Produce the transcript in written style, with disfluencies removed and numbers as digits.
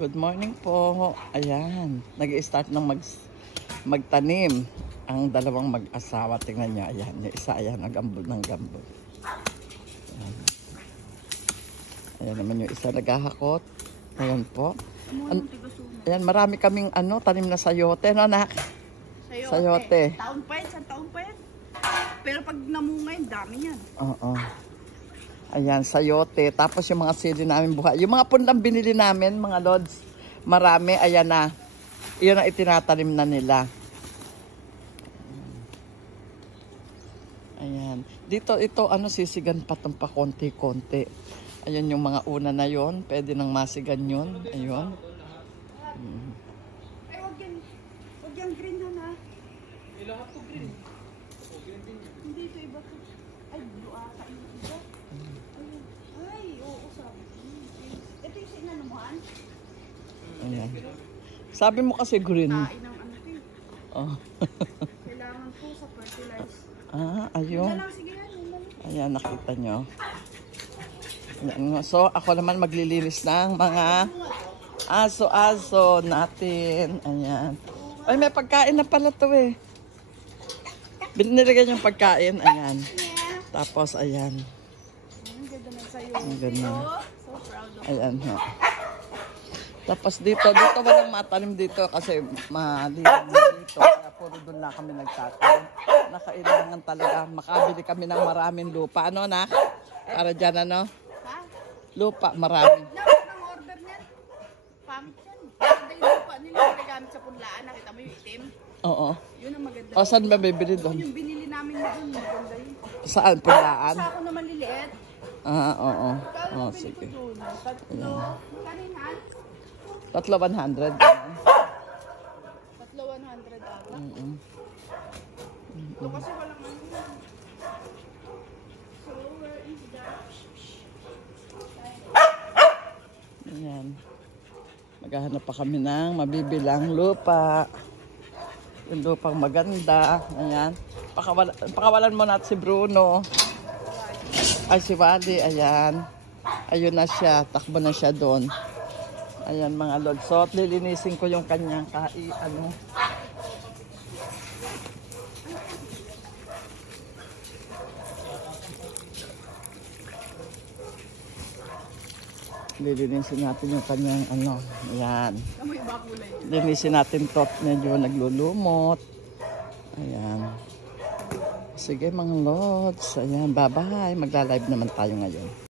Good morning po. Ayan, nag-i-start ng magtanim ang dalawang mag-asawa. Tingnan niyo, ayan. Yung isa, ayan, nagambol ng gambol. Ayan. Ayan naman yung isa, naghahakot. Ayan po. Ayan, marami kaming tanim na sayote, no, anak? Sayote. Taon pa yan, isang taon pa yan. Pero pag namunga yun, dami yan. Oo. Ayan, sayote. Tapos yung mga sili namin buhay. Yung mga punlang binili namin, mga lods, marami. Ayan na. Iyon ang itinatanim na nila. Ayan. Dito, ito, sisigan pa itong pa konti-konti. Ayan yung mga una na yon. Pwede nang masigan yun. Ayun. Ay, wag yan green na na. Ilahat to green. Hindi, ito iba to. Ay, blue ata yung iba. Ay, oo, sabi. Ito yung sinanuhan. Ayan. Sabi mo kasi green. Tain ng anak eh. Oh. Kailangan po sa fertilize. Ayun. Yun na lang, sige yan. Yun na lang. Ayan, nakita nyo. Ayan. So, ako naman maglilinis ng mga aso-aso natin. Ayan. Ay, may pagkain na pala to eh. Biniligan yung pagkain. Ayan. Tapos, ayan. Ang ganda ng sayo. Ang ganda. So proud of Ayan. Ho. Tapos dito walang matanim dito kasi malilim dito. Kaya puro doon lang kami nagtatanim. Nakailangan talaga. Makabili kami ng maraming lupa. Ano na? Para dyan Ha? lupa, marami. Dapat ng order niyan. Pangit yan. Maganda yung lupa nila. Nagagamit sa punlaan. Nakita mo yung itim? Oo. Yun ang maganda. O, saan ba bibili doon? Yung binili namin na doon. Maganda yun. Saan? Pulaan? Sa ako naman liliit. Oo. Kala Oh, bili ko sige. doon. Tatlo. Kanihan? Tatlo 100. Tatlo 100 ata. Ito kasi walang ano. So, where is that? Ayan. Maghahanap pa kami ng mabibilang lupa. Yung lupang maganda. Ayan. Pakawalan mo natin si Bruno. Ay, si Wally. Ayan. Ayun na siya. Takbo na siya doon. Ayan mga lord. So, lilinisin ko yung kanyang lilinisin natin yung kanyang ayan. Amoy ba kulay? Linisin natin to, medyo naglulumot. Ayan. Sige mga lods. Ayan, bye-bye. Magla-live naman tayo ngayon.